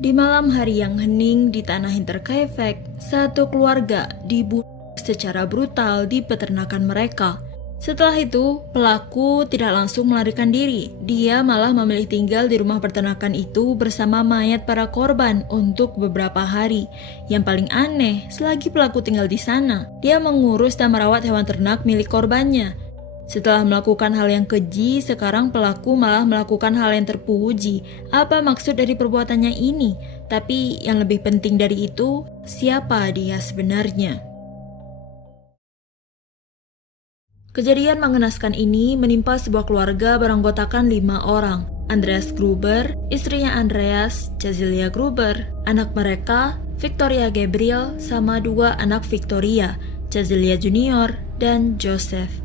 Di malam hari yang hening di tanah Hinterkaifeck, satu keluarga dibunuh secara brutal di peternakan mereka. Setelah itu, pelaku tidak langsung melarikan diri. Dia malah memilih tinggal di rumah peternakan itu bersama mayat para korban untuk beberapa hari. Yang paling aneh, selagi pelaku tinggal di sana, dia mengurus dan merawat hewan ternak milik korbannya. Setelah melakukan hal yang keji, sekarang pelaku malah melakukan hal yang terpuji. Apa maksud dari perbuatannya ini? Tapi yang lebih penting dari itu, siapa dia sebenarnya? Kejadian mengenaskan ini menimpa sebuah keluarga beranggotakan 5 orang. Andreas Gruber, istrinya Andreas, Cecilia Gruber, anak mereka, Victoria Gabriel, sama 2 anak Victoria, Cecilia Junior, dan Joseph.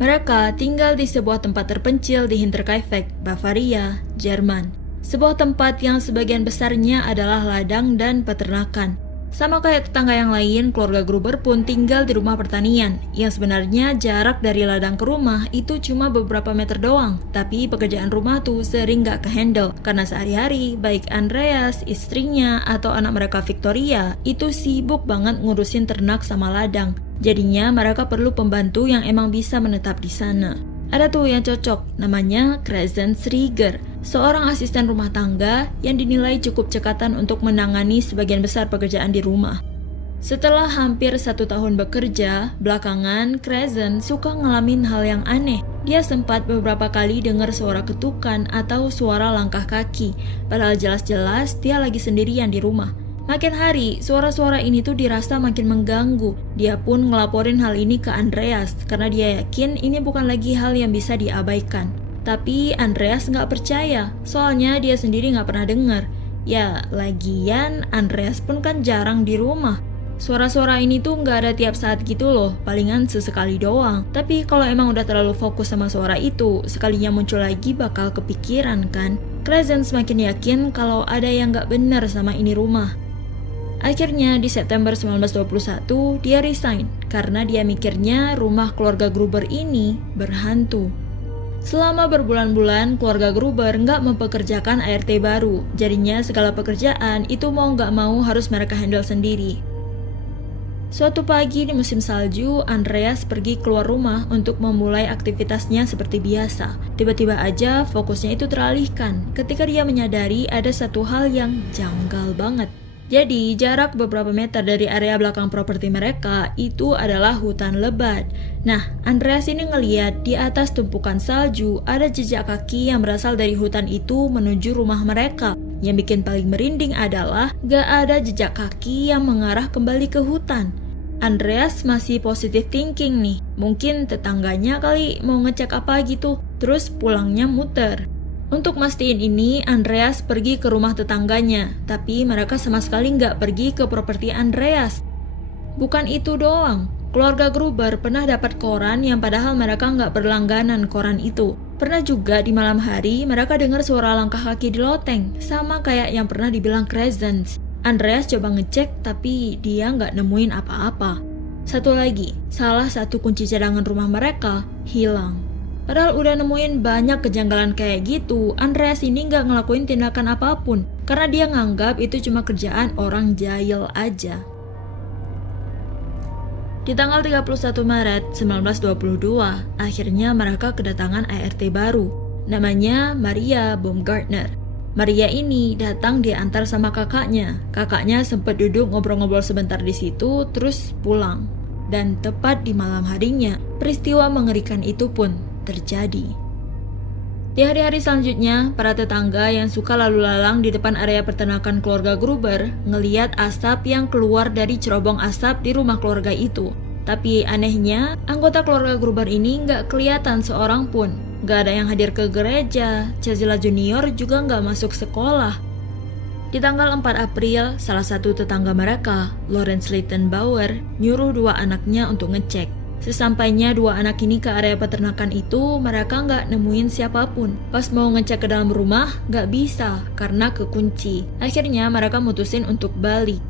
Mereka tinggal di sebuah tempat terpencil di Hinterkaifeck, Bavaria, Jerman. Sebuah tempat yang sebagian besarnya adalah ladang dan peternakan. Sama kayak tetangga yang lain, keluarga Gruber pun tinggal di rumah pertanian, yang sebenarnya jarak dari ladang ke rumah itu cuma beberapa meter doang. Tapi pekerjaan rumah tuh sering gak kehandle, karena sehari-hari baik Andreas, istrinya, atau anak mereka Victoria, itu sibuk banget ngurusin ternak sama ladang. Jadinya mereka perlu pembantu yang emang bisa menetap di sana. Ada tuh yang cocok, namanya Crescent Rieger, seorang asisten rumah tangga yang dinilai cukup cekatan untuk menangani sebagian besar pekerjaan di rumah. Setelah hampir 1 tahun bekerja, belakangan Crescent suka ngalamin hal yang aneh. Dia sempat beberapa kali dengar suara ketukan atau suara langkah kaki, padahal jelas-jelas dia lagi sendirian di rumah. Makin hari, suara-suara ini tuh dirasa makin mengganggu. Dia pun ngelaporin hal ini ke Andreas, karena dia yakin ini bukan lagi hal yang bisa diabaikan. Tapi Andreas nggak percaya, soalnya dia sendiri nggak pernah dengar. Ya, lagian Andreas pun kan jarang di rumah. Suara-suara ini tuh nggak ada tiap saat gitu loh, palingan sesekali doang. Tapi kalau emang udah terlalu fokus sama suara itu, sekalinya muncul lagi bakal kepikiran kan. Crescent semakin yakin kalau ada yang nggak benar sama ini rumah. Akhirnya di September 1921 dia resign karena dia mikirnya rumah keluarga Gruber ini berhantu. Selama berbulan-bulan keluarga Gruber nggak mempekerjakan ART baru, jadinya segala pekerjaan itu mau nggak mau harus mereka handle sendiri. Suatu pagi di musim salju, Andreas pergi keluar rumah untuk memulai aktivitasnya seperti biasa. Tiba-tiba aja fokusnya itu teralihkan ketika dia menyadari ada satu hal yang janggal banget. Jadi, jarak beberapa meter dari area belakang properti mereka itu adalah hutan lebat. Nah, Andreas ini ngeliat di atas tumpukan salju ada jejak kaki yang berasal dari hutan itu menuju rumah mereka. Yang bikin paling merinding adalah gak ada jejak kaki yang mengarah kembali ke hutan. Andreas masih positive thinking nih. Mungkin tetangganya kali mau ngecek apa gitu, terus pulangnya muter. Untuk mastiin ini, Andreas pergi ke rumah tetangganya, tapi mereka sama sekali nggak pergi ke properti Andreas. Bukan itu doang, keluarga Gruber pernah dapat koran yang padahal mereka nggak berlangganan koran itu. Pernah juga di malam hari mereka dengar suara langkah kaki di loteng, sama kayak yang pernah dibilang Crescent. Andreas coba ngecek, tapi dia nggak nemuin apa-apa. Satu lagi, salah satu kunci cadangan rumah mereka hilang. Padahal udah nemuin banyak kejanggalan kayak gitu, Andreas ini nggak ngelakuin tindakan apapun karena dia nganggap itu cuma kerjaan orang jahil aja. Di tanggal 31 Maret 1922, akhirnya mereka kedatangan ART baru, namanya Maria Baumgartner. Maria ini datang diantar sama kakaknya. Kakaknya sempat duduk ngobrol-ngobrol sebentar di situ, terus pulang. Dan tepat di malam harinya, peristiwa mengerikan itu pun terjadi. Di hari-hari selanjutnya, para tetangga yang suka lalu lalang di depan area peternakan keluarga Gruber ngeliat asap yang keluar dari cerobong asap di rumah keluarga itu. Tapi anehnya, anggota keluarga Gruber ini nggak kelihatan seorang pun. Nggak ada yang hadir ke gereja, Cecilia Junior juga nggak masuk sekolah. Di tanggal 4 April, salah satu tetangga mereka, Lawrence Littenbauer, nyuruh 2 anaknya untuk ngecek. Sesampainya 2 anak ini ke area peternakan itu, mereka nggak nemuin siapapun. Pas mau ngecek ke dalam rumah, nggak bisa karena kekunci. Akhirnya mereka mutusin untuk balik.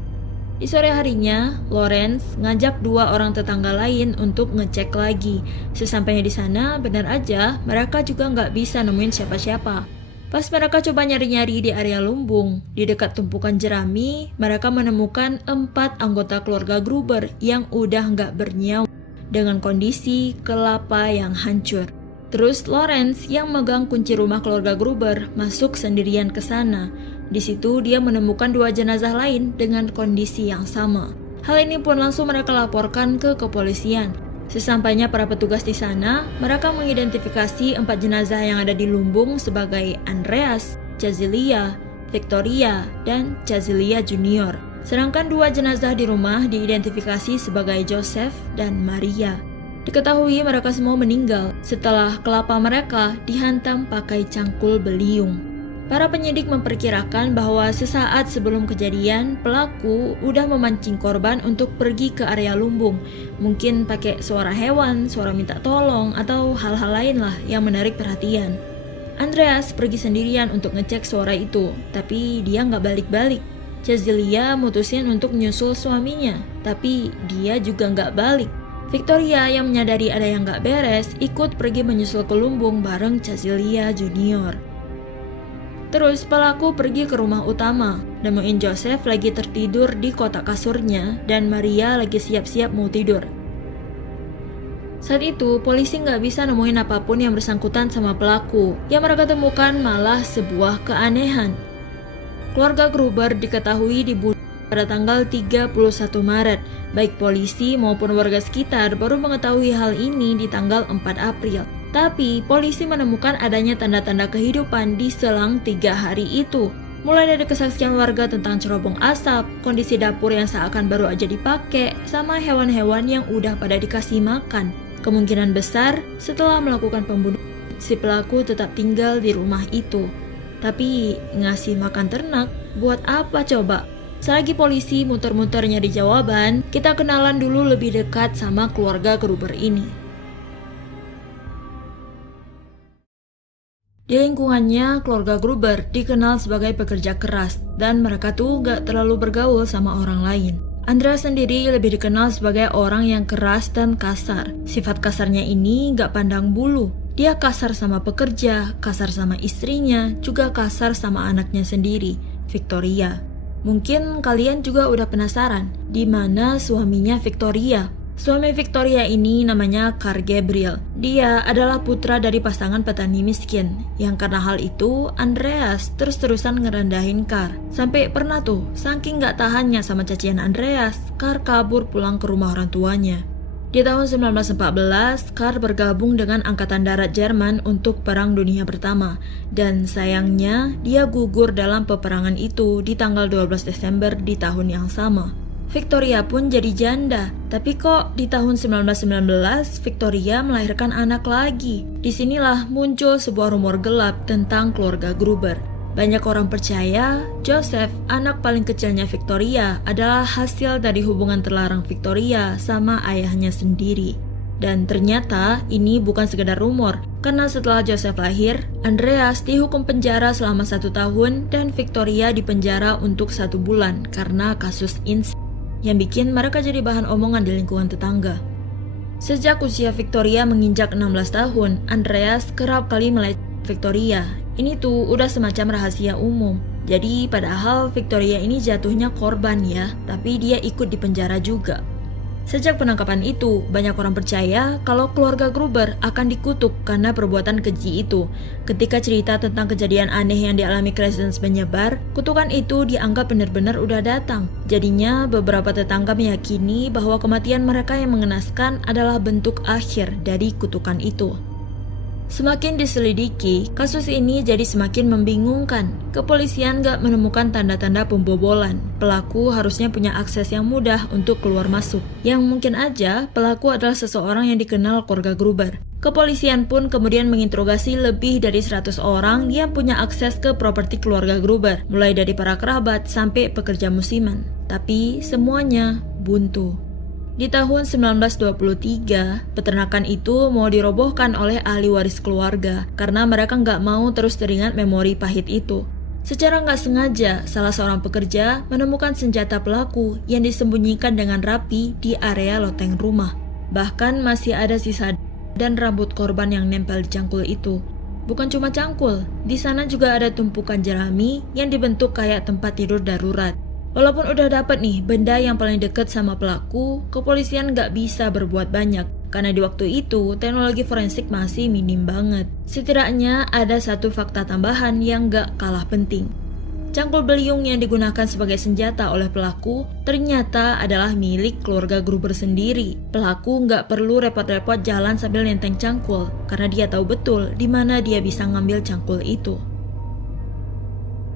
Di sore harinya, Lawrence ngajak 2 orang tetangga lain untuk ngecek lagi. Sesampainya di sana, benar aja mereka juga nggak bisa nemuin siapa-siapa. Pas mereka coba nyari-nyari di area lumbung, di dekat tumpukan jerami, mereka menemukan 4 anggota keluarga Gruber yang udah nggak bernyawa dengan kondisi kelapa yang hancur. Terus Lawrence yang megang kunci rumah keluarga Gruber masuk sendirian ke sana. Di situ dia menemukan 2 jenazah lain dengan kondisi yang sama. Hal ini pun langsung mereka laporkan ke kepolisian. Sesampainya para petugas di sana, mereka mengidentifikasi 4 jenazah yang ada di lumbung sebagai Andreas, Chazelia, Victoria, dan Chazelia Junior. Sedangkan 2 jenazah di rumah diidentifikasi sebagai Joseph dan Maria. Diketahui mereka semua meninggal setelah kelapa mereka dihantam pakai cangkul beliung. Para penyidik memperkirakan bahwa sesaat sebelum kejadian, pelaku udah memancing korban untuk pergi ke area lumbung. Mungkin pakai suara hewan, suara minta tolong, atau hal-hal lain lah yang menarik perhatian. Andreas pergi sendirian untuk ngecek suara itu, tapi dia nggak balik-balik. Chazelia mutusin untuk menyusul suaminya, tapi dia juga nggak balik. Victoria yang menyadari ada yang nggak beres, ikut pergi menyusul ke lumbung bareng Chazelia Junior. Terus pelaku pergi ke rumah utama, nemuin Joseph lagi tertidur di kotak kasurnya dan Maria lagi siap-siap mau tidur. Saat itu polisi nggak bisa nemuin apapun yang bersangkutan sama pelaku. Yang mereka temukan malah sebuah keanehan. Keluarga Gruber diketahui dibunuh pada tanggal 31 Maret. Baik polisi maupun warga sekitar baru mengetahui hal ini di tanggal 4 April. Tapi polisi menemukan adanya tanda-tanda kehidupan di selang 3 hari itu. Mulai dari kesaksian warga tentang cerobong asap, kondisi dapur yang seakan baru aja dipakai, sama hewan-hewan yang udah pada dikasih makan. Kemungkinan besar setelah melakukan pembunuhan, si pelaku tetap tinggal di rumah itu. Tapi ngasih makan ternak buat apa coba? Selagi polisi muter-muter nyari jawaban, kita kenalan dulu lebih dekat sama keluarga Gruber ini. Di lingkungannya, keluarga Gruber dikenal sebagai pekerja keras dan mereka tuh gak terlalu bergaul sama orang lain. Andreas sendiri lebih dikenal sebagai orang yang keras dan kasar. Sifat kasarnya ini gak pandang bulu. Dia kasar sama pekerja, kasar sama istrinya, juga kasar sama anaknya sendiri, Victoria. Mungkin kalian juga udah penasaran, di mana suaminya Victoria. Suami Victoria ini namanya Carl Gabriel. Dia adalah putra dari pasangan petani miskin. Yang karena hal itu, Andreas terus-terusan ngerendahin Carl. Sampai pernah tuh, saking gak tahannya sama cacian Andreas, Carl kabur pulang ke rumah orang tuanya. Di tahun 1914, Carl bergabung dengan Angkatan Darat Jerman untuk Perang Dunia Pertama. Dan sayangnya, dia gugur dalam peperangan itu di tanggal 12 Desember di tahun yang sama. Victoria pun jadi janda, tapi kok di tahun 1919 Victoria melahirkan anak lagi. Disinilah muncul sebuah rumor gelap tentang keluarga Gruber. Banyak orang percaya Joseph, anak paling kecilnya Victoria, adalah hasil dari hubungan terlarang Victoria sama ayahnya sendiri. Dan ternyata ini bukan sekedar rumor, karena setelah Joseph lahir, Andreas dihukum penjara selama 1 tahun dan Victoria dipenjara untuk 1 bulan karena kasus insest yang bikin mereka jadi bahan omongan di lingkungan tetangga. Sejak usia Victoria menginjak 16 tahun, Andreas kerap kali melecehkan Victoria. Ini tuh udah semacam rahasia umum. Jadi padahal Victoria ini jatuhnya korban ya, tapi dia ikut di penjara juga. Sejak penangkapan itu, banyak orang percaya kalau keluarga Gruber akan dikutuk karena perbuatan keji itu. Ketika cerita tentang kejadian aneh yang dialami Crescens menyebar, kutukan itu dianggap benar-benar udah datang. Jadinya beberapa tetangga meyakini bahwa kematian mereka yang mengenaskan adalah bentuk akhir dari kutukan itu. Semakin diselidiki, kasus ini jadi semakin membingungkan. Kepolisian gak menemukan tanda-tanda pembobolan. Pelaku harusnya punya akses yang mudah untuk keluar masuk. Yang mungkin aja pelaku adalah seseorang yang dikenal keluarga Gruber. Kepolisian pun kemudian menginterogasi lebih dari 100 orang yang punya akses ke properti keluarga Gruber, mulai dari para kerabat sampai pekerja musiman. Tapi semuanya buntu. Di tahun 1923, peternakan itu mau dirobohkan oleh ahli waris keluarga karena mereka nggak mau terus teringat memori pahit itu. Secara nggak sengaja, salah seorang pekerja menemukan senjata pelaku yang disembunyikan dengan rapi di area loteng rumah. Bahkan masih ada sisa dan rambut korban yang nempel di cangkul itu. Bukan cuma cangkul, di sana juga ada tumpukan jerami yang dibentuk kayak tempat tidur darurat. Walaupun udah dapet nih benda yang paling deket sama pelaku, kepolisian nggak bisa berbuat banyak. Karena di waktu itu, teknologi forensik masih minim banget. Setidaknya ada satu fakta tambahan yang nggak kalah penting. Cangkul beliung yang digunakan sebagai senjata oleh pelaku ternyata adalah milik keluarga Gruber sendiri. Pelaku nggak perlu repot-repot jalan sambil nenteng cangkul, karena dia tahu betul di mana dia bisa ngambil cangkul itu.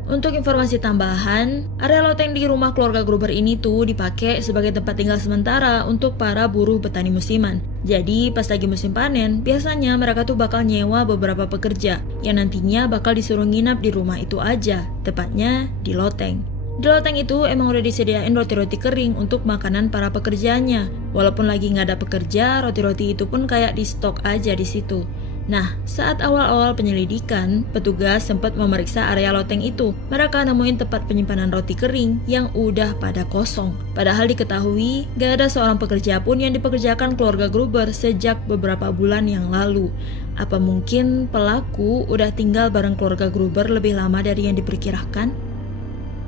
Untuk informasi tambahan, area loteng di rumah keluarga Gruber ini tuh dipakai sebagai tempat tinggal sementara untuk para buruh petani musiman. Jadi pas lagi musim panen, biasanya mereka tuh bakal nyewa beberapa pekerja yang nantinya bakal disuruh nginap di rumah itu aja, tepatnya di loteng. Di loteng itu emang udah disediain roti-roti kering untuk makanan para pekerjanya. Walaupun lagi nggak ada pekerja, roti-roti itu pun kayak di stok aja di situ. Nah, saat awal-awal penyelidikan, petugas sempat memeriksa area loteng itu. Mereka nemuin tempat penyimpanan roti kering yang udah pada kosong. Padahal diketahui, gak ada seorang pekerja pun yang dipekerjakan keluarga Gruber sejak beberapa bulan yang lalu. Apa mungkin pelaku udah tinggal bareng keluarga Gruber lebih lama dari yang diperkirakan?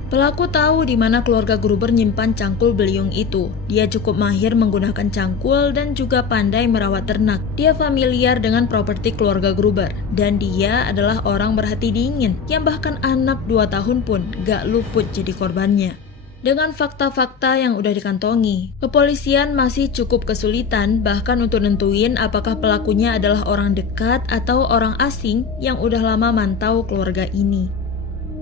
Pelaku tahu di mana keluarga Gruber nyimpan cangkul beliung itu. Dia cukup mahir menggunakan cangkul dan juga pandai merawat ternak. Dia familiar dengan properti keluarga Gruber. Dan dia adalah orang berhati dingin yang bahkan anak 2 tahun pun gak luput jadi korbannya. Dengan fakta-fakta yang udah dikantongi, kepolisian masih cukup kesulitan bahkan untuk nentuin apakah pelakunya adalah orang dekat atau orang asing yang udah lama mantau keluarga ini.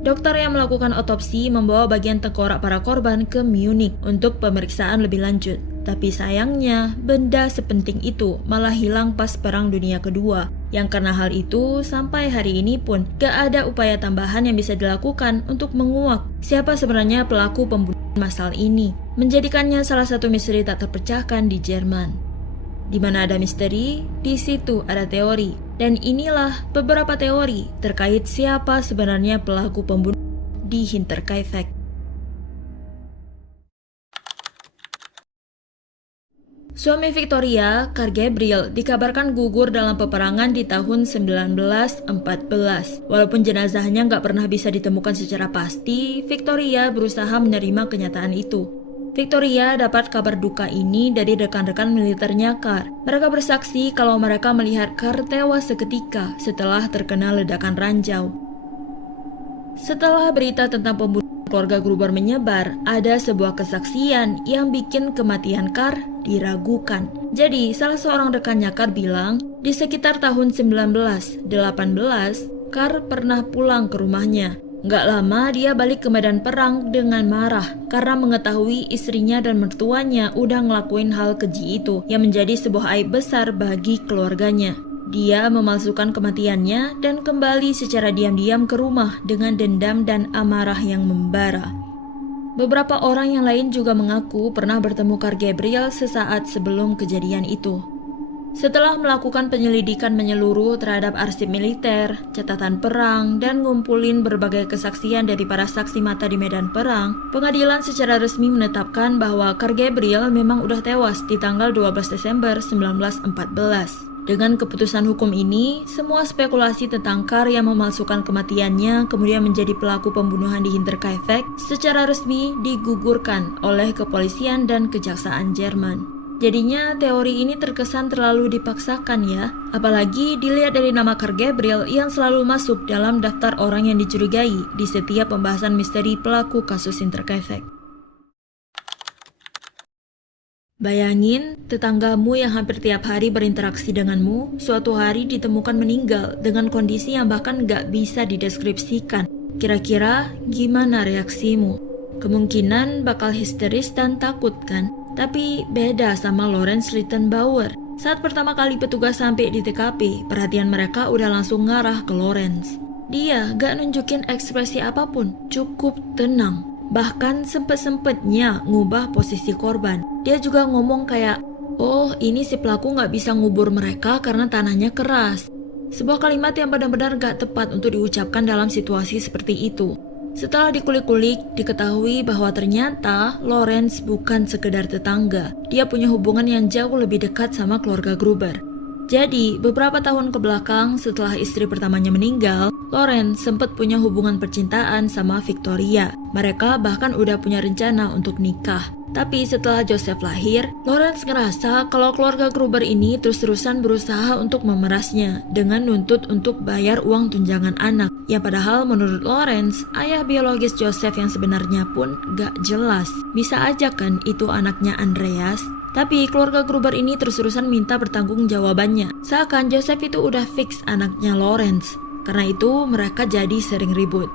Dokter yang melakukan otopsi membawa bagian tengkorak para korban ke Munich untuk pemeriksaan lebih lanjut. Tapi sayangnya, benda sepenting itu malah hilang pas Perang Dunia Kedua. Yang karena hal itu, sampai hari ini pun gak ada upaya tambahan yang bisa dilakukan untuk menguak siapa sebenarnya pelaku pembunuhan massal ini, menjadikannya salah satu misteri tak terpecahkan di Jerman. Di mana ada misteri, di situ ada teori. Dan inilah beberapa teori terkait siapa sebenarnya pelaku pembunuh di Hinterkaifeck. Suami Victoria, Karl Gabriel, dikabarkan gugur dalam peperangan di tahun 1914. Walaupun jenazahnya nggak pernah bisa ditemukan secara pasti, Victoria berusaha menerima kenyataan itu. Victoria dapat kabar duka ini dari rekan-rekan militernya Karl. Mereka bersaksi kalau mereka melihat Karl tewas seketika setelah terkena ledakan ranjau. Setelah berita tentang pembunuhan keluarga Gruber menyebar, ada sebuah kesaksian yang bikin kematian Karl diragukan. Jadi, salah seorang rekannya Karl bilang, di sekitar tahun 1918, Karl pernah pulang ke rumahnya. Nggak lama dia balik ke medan perang dengan marah karena mengetahui istrinya dan mertuanya udah ngelakuin hal keji itu yang menjadi sebuah aib besar bagi keluarganya. Dia memalsukan kematiannya dan kembali secara diam-diam ke rumah dengan dendam dan amarah yang membara. Beberapa orang yang lain juga mengaku pernah bertemu Karl Gabriel sesaat sebelum kejadian itu. Setelah melakukan penyelidikan menyeluruh terhadap arsip militer, catatan perang, dan ngumpulin berbagai kesaksian dari para saksi mata di medan perang, pengadilan secara resmi menetapkan bahwa Karl Gabriel memang udah tewas di tanggal 12 Desember 1914. Dengan keputusan hukum ini, semua spekulasi tentang Karl yang memalsukan kematiannya kemudian menjadi pelaku pembunuhan di Hinterkaifeck secara resmi digugurkan oleh kepolisian dan kejaksaan Jerman. Jadinya teori ini terkesan terlalu dipaksakan ya, apalagi dilihat dari nama Karl Gabriel yang selalu masuk dalam daftar orang yang dicurigai di setiap pembahasan misteri pelaku kasus Hinterkaifeck. Bayangin, tetanggamu yang hampir tiap hari berinteraksi denganmu, suatu hari ditemukan meninggal dengan kondisi yang bahkan gak bisa dideskripsikan. Kira-kira gimana reaksimu? Kemungkinan bakal histeris dan takut kan? Tapi beda sama Lorenz Rittenbauer. Saat pertama kali petugas sampai di TKP, perhatian mereka udah langsung ngarah ke Lorenz. Dia gak nunjukin ekspresi apapun, cukup tenang. Bahkan sempet-sempetnya ngubah posisi korban. Dia juga ngomong kayak, oh ini si pelaku gak bisa ngubur mereka karena tanahnya keras. Sebuah kalimat yang benar-benar gak tepat untuk diucapkan dalam situasi seperti itu. Setelah dikulik-kulik, diketahui bahwa ternyata Lorenz bukan sekedar tetangga. Dia punya hubungan yang jauh lebih dekat sama keluarga Gruber. Jadi, beberapa tahun ke belakang setelah istri pertamanya meninggal, Lawrence sempat punya hubungan percintaan sama Victoria. Mereka bahkan udah punya rencana untuk nikah. Tapi setelah Joseph lahir, Lawrence ngerasa kalau keluarga Gruber ini terus-terusan berusaha untuk memerasnya dengan nuntut untuk bayar uang tunjangan anak. Yang padahal menurut Lawrence, ayah biologis Joseph yang sebenarnya pun gak jelas. Bisa aja kan itu anaknya Andreas? Tapi keluarga Gruber ini terus-terusan minta pertanggungjawabannya. Seakan Joseph itu udah fix anaknya Lawrence. Karena itu mereka jadi sering ribut.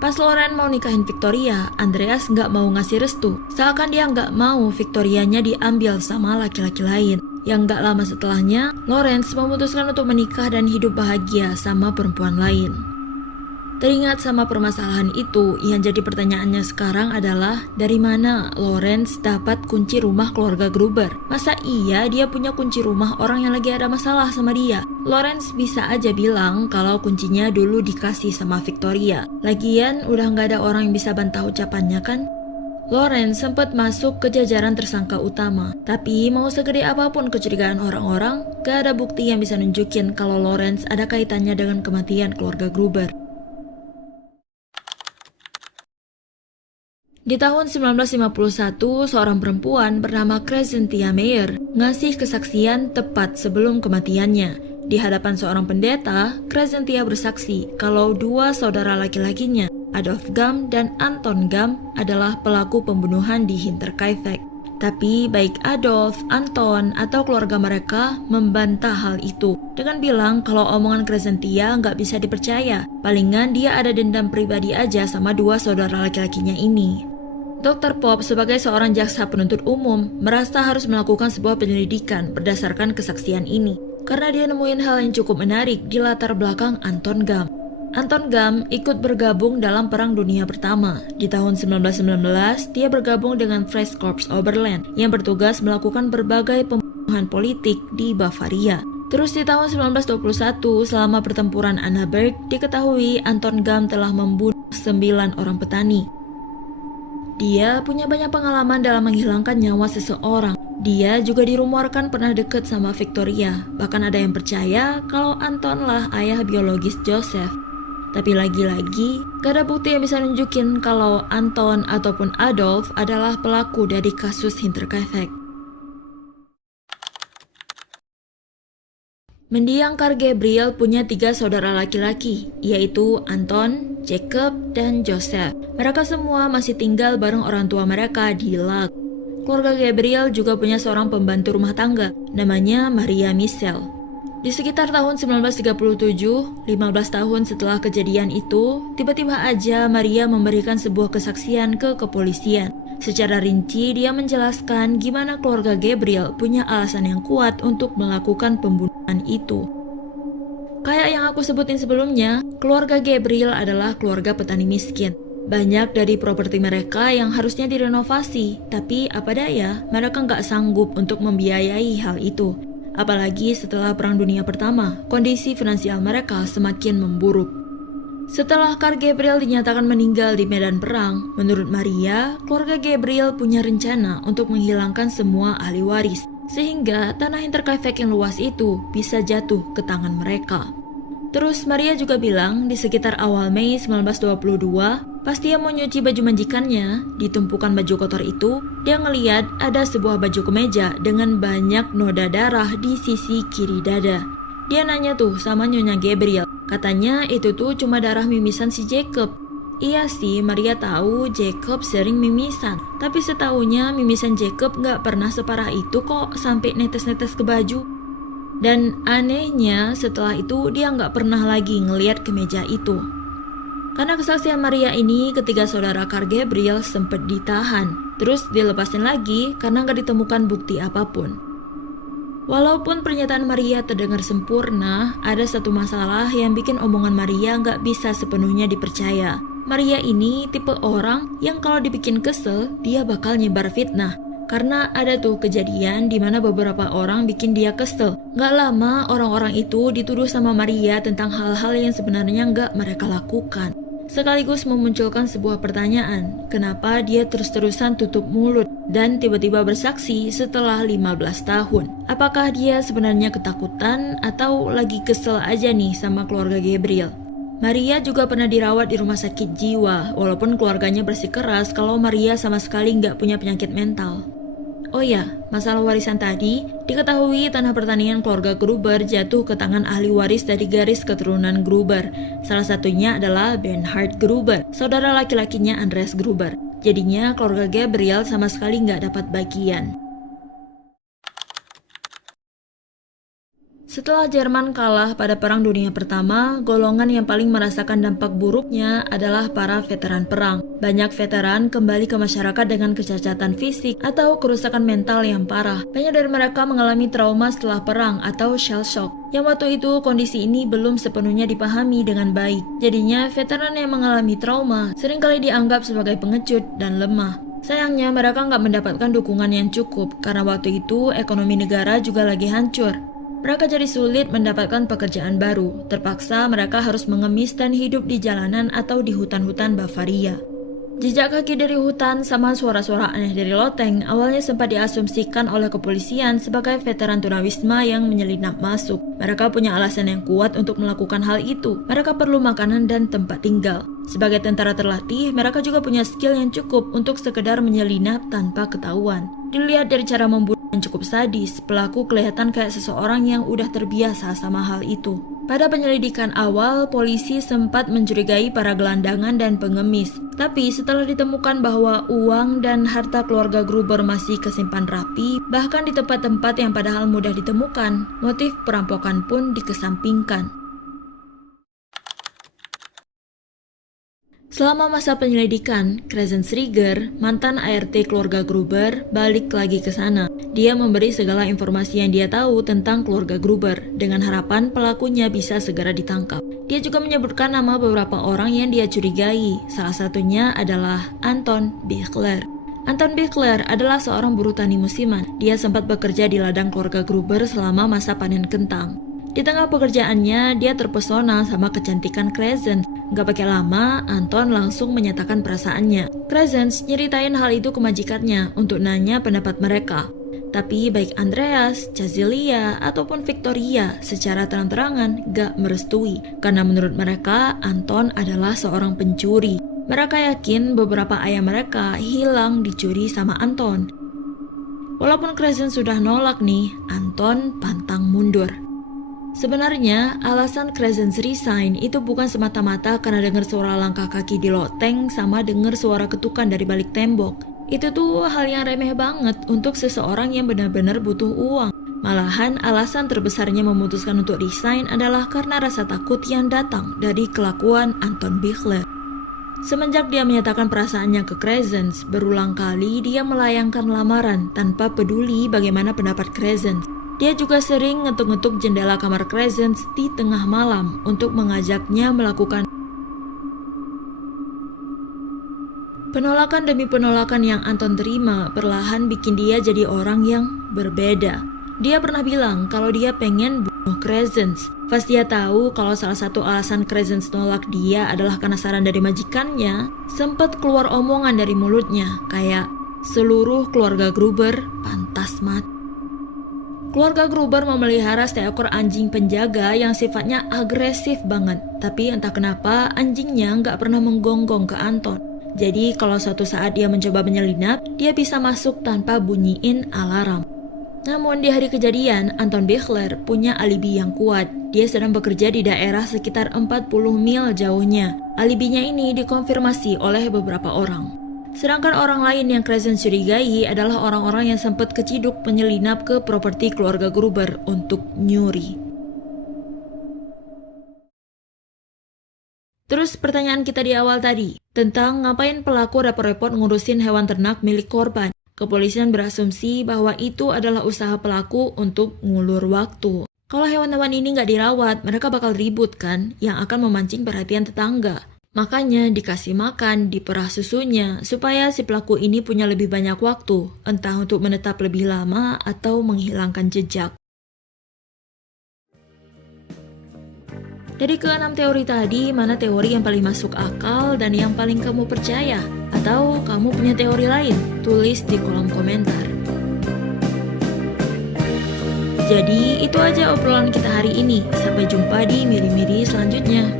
Pas Lawrence mau nikahin Victoria, Andreas nggak mau ngasih restu. Seakan dia nggak mau Victorianya diambil sama laki-laki lain. Yang nggak lama setelahnya, Lawrence memutuskan untuk menikah dan hidup bahagia sama perempuan lain. Teringat sama permasalahan itu, yang jadi pertanyaannya sekarang adalah dari mana Lawrence dapat kunci rumah keluarga Gruber? Masa iya dia punya kunci rumah orang yang lagi ada masalah sama dia? Lawrence bisa aja bilang kalau kuncinya dulu dikasih sama Victoria. Lagian udah nggak ada orang yang bisa bantah ucapannya kan? Lawrence sempat masuk ke jajaran tersangka utama, tapi mau segede apapun kecurigaan orang-orang, gak ada bukti yang bisa nunjukin kalau Lawrence ada kaitannya dengan kematian keluarga Gruber. Di tahun 1951, seorang perempuan bernama Crescentia Meyer ngasih kesaksian tepat sebelum kematiannya. Di hadapan seorang pendeta, Crescentia bersaksi kalau dua saudara laki-lakinya, Adolf Gam dan Anton Gam, adalah pelaku pembunuhan di Hinterkaifeck. Tapi baik Adolf, Anton, atau keluarga mereka membantah hal itu dengan bilang kalau omongan Crescentia nggak bisa dipercaya. Palingan dia ada dendam pribadi aja sama dua saudara laki-lakinya ini. Dr. Pop sebagai seorang jaksa penuntut umum merasa harus melakukan sebuah penyelidikan berdasarkan kesaksian ini karena dia nemuin hal yang cukup menarik di latar belakang Anton Gam. Anton Gam ikut bergabung dalam Perang Dunia Pertama. Di tahun 1919, dia bergabung dengan Freikorps Oberland yang bertugas melakukan berbagai pembunuhan politik di Bavaria. Terus di tahun 1921, selama pertempuran Annaberg, diketahui Anton Gam telah membunuh 9 orang petani. Dia punya banyak pengalaman dalam menghilangkan nyawa seseorang. Dia juga dirumorkan pernah deket sama Victoria. Bahkan ada yang percaya kalau Anton lah ayah biologis Joseph. Tapi lagi-lagi, gak ada bukti yang bisa nunjukin kalau Anton ataupun Adolf adalah pelaku dari kasus Hinterkaifeck. Mendiang Karl Gabriel punya 3 saudara laki-laki, yaitu Anton, Jacob, dan Joseph. Mereka semua masih tinggal bareng orang tua mereka di Lag. Keluarga Gabriel juga punya seorang pembantu rumah tangga, namanya Maria Michelle. Di sekitar tahun 1937, 15 tahun setelah kejadian itu, tiba-tiba aja Maria memberikan sebuah kesaksian ke kepolisian. Secara rinci, dia menjelaskan gimana keluarga Gabriel punya alasan yang kuat untuk melakukan pembunuhan itu. Kayak yang aku sebutin sebelumnya, keluarga Gabriel adalah keluarga petani miskin. Banyak dari properti mereka yang harusnya direnovasi, tapi apa daya, mereka nggak sanggup untuk membiayai hal itu. Apalagi setelah Perang Dunia Pertama, kondisi finansial mereka semakin memburuk. Setelah Karl Gabriel dinyatakan meninggal di medan perang, menurut Maria, keluarga Gabriel punya rencana untuk menghilangkan semua ahli waris, sehingga tanah Hinterkaifeck yang luas itu bisa jatuh ke tangan mereka. Terus Maria juga bilang di sekitar awal Mei 1922, pas dia mau nyuci baju majikannya, di tumpukan baju kotor itu, dia ngeliat ada sebuah baju kemeja dengan banyak noda darah di sisi kiri dada. Dia nanya tuh sama Nyonya Gabriel, katanya itu tuh cuma darah mimisan si Jacob. Iya sih, Maria tahu Jacob sering mimisan, tapi setahunya mimisan Jacob gak pernah separah itu kok sampai netes-netes ke baju. Dan anehnya setelah itu dia gak pernah lagi ngeliat kemeja itu. Karena kesaksian Maria ini, ketiga saudara Karl Gabriel sempat ditahan, terus dilepasin lagi karena gak ditemukan bukti apapun. Walaupun pernyataan Maria terdengar sempurna, ada satu masalah yang bikin omongan Maria nggak bisa sepenuhnya dipercaya. Maria ini tipe orang yang kalau dibikin kesel, dia bakal nyebar fitnah. Karena ada tuh kejadian di mana beberapa orang bikin dia kesel. Nggak lama orang-orang itu dituduh sama Maria tentang hal-hal yang sebenarnya nggak mereka lakukan. Sekaligus memunculkan sebuah pertanyaan, kenapa dia terus-terusan tutup mulut dan tiba-tiba bersaksi setelah 15 tahun. Apakah dia sebenarnya ketakutan atau lagi kesel aja nih sama keluarga Gabriel? Maria juga pernah dirawat di rumah sakit jiwa, walaupun keluarganya bersikeras kalau Maria sama sekali nggak punya penyakit mental. Oh ya, masalah warisan tadi, diketahui tanah pertanian keluarga Gruber jatuh ke tangan ahli waris dari garis keturunan Gruber. Salah satunya adalah Bernhard Gruber, saudara laki-lakinya Andreas Gruber. Jadinya keluarga Gabriel sama sekali nggak dapat bagian. Setelah Jerman kalah pada Perang Dunia Pertama, golongan yang paling merasakan dampak buruknya adalah para veteran perang. Banyak veteran kembali ke masyarakat dengan kecacatan fisik atau kerusakan mental yang parah. Banyak dari mereka mengalami trauma setelah perang atau shell shock. Yang waktu itu kondisi ini belum sepenuhnya dipahami dengan baik. Jadinya veteran yang mengalami trauma seringkali dianggap sebagai pengecut dan lemah. Sayangnya mereka nggak mendapatkan dukungan yang cukup karena waktu itu ekonomi negara juga lagi hancur. Mereka jadi sulit mendapatkan pekerjaan baru. Terpaksa mereka harus mengemis dan hidup di jalanan atau di hutan-hutan Bavaria. Jejak kaki dari hutan sama suara-suara aneh dari loteng awalnya sempat diasumsikan oleh kepolisian sebagai veteran tunawisma yang menyelinap masuk. Mereka punya alasan yang kuat untuk melakukan hal itu. Mereka perlu makanan dan tempat tinggal. Sebagai tentara terlatih, mereka juga punya skill yang cukup untuk sekedar menyelinap tanpa ketahuan. Dilihat dari cara membunuh yang cukup sadis, pelaku kelihatan kayak seseorang yang udah terbiasa sama hal itu. Pada penyelidikan awal, polisi sempat mencurigai para gelandangan dan pengemis. Tapi setelah ditemukan bahwa uang dan harta keluarga Gruber masih kesimpan rapi, bahkan di tempat-tempat yang padahal mudah ditemukan, motif perampokan pun dikesampingkan. Selama masa penyelidikan, Krasensrieger, mantan ART keluarga Gruber, balik lagi ke sana. Dia memberi segala informasi yang dia tahu tentang keluarga Gruber, dengan harapan pelakunya bisa segera ditangkap. Dia juga menyebutkan nama beberapa orang yang dia curigai, salah satunya adalah Anton Bichler. Anton Bichler adalah seorang buruh tani musiman. Dia sempat bekerja di ladang keluarga Gruber selama masa panen kentang. Di tengah pekerjaannya, dia terpesona sama kecantikan Krasens. Gak pakai lama, Anton langsung menyatakan perasaannya. Krasens nyeritain hal itu ke majikannya untuk nanya pendapat mereka. Tapi baik Andreas, Cazilia, ataupun Victoria secara terang-terangan gak merestui. Karena menurut mereka, Anton adalah seorang pencuri. Mereka yakin beberapa ayam mereka hilang dicuri sama Anton. Walaupun Krasens sudah nolak nih, Anton pantang mundur. Sebenarnya, alasan Krasens resign itu bukan semata-mata karena dengar suara langkah kaki di loteng sama dengar suara ketukan dari balik tembok. Itu tuh hal yang remeh banget untuk seseorang yang benar-benar butuh uang. Malahan, alasan terbesarnya memutuskan untuk resign adalah karena rasa takut yang datang dari kelakuan Anton Bichler. Semenjak dia menyatakan perasaannya ke Krasens, berulang kali dia melayangkan lamaran tanpa peduli bagaimana pendapat Krasens. Dia juga sering ngetuk-ngetuk jendela kamar Krasens di tengah malam untuk mengajaknya melakukan penolakan demi penolakan yang Anton terima perlahan bikin dia jadi orang yang berbeda. Dia pernah bilang kalau dia pengen bunuh Krasens. Pas dia tahu kalau salah satu alasan Krasens nolak dia adalah karena saran dari majikannya, sempat keluar omongan dari mulutnya kayak seluruh keluarga Gruber pantas mati. Keluarga Gruber memelihara seekor anjing penjaga yang sifatnya agresif banget. Tapi entah kenapa anjingnya nggak pernah menggonggong ke Anton. Jadi kalau suatu saat dia mencoba menyelinap, dia bisa masuk tanpa bunyiin alarm. Namun di hari kejadian, Anton Bichler punya alibi yang kuat. Dia sedang bekerja di daerah sekitar 40 mil jauhnya. Alibinya ini dikonfirmasi oleh beberapa orang. Sedangkan orang lain yang Krasens curigai adalah orang-orang yang sempat keciduk menyelinap ke properti keluarga Gruber untuk nyuri. Terus pertanyaan kita di awal tadi, tentang ngapain pelaku repot-repot ngurusin hewan ternak milik korban. Kepolisian berasumsi bahwa itu adalah usaha pelaku untuk ngulur waktu. Kalau hewan-hewan ini nggak dirawat, mereka bakal ribut kan, yang akan memancing perhatian tetangga. Makanya dikasih makan, diperah susunya, supaya si pelaku ini punya lebih banyak waktu, entah untuk menetap lebih lama atau menghilangkan jejak. Dari ke-6 teori tadi, mana teori yang paling masuk akal dan yang paling kamu percaya? Atau kamu kamu punya teori lain? Tulis di kolom komentar. Jadi itu aja obrolan kita hari ini. Sampai jumpa di miri-miri selanjutnya.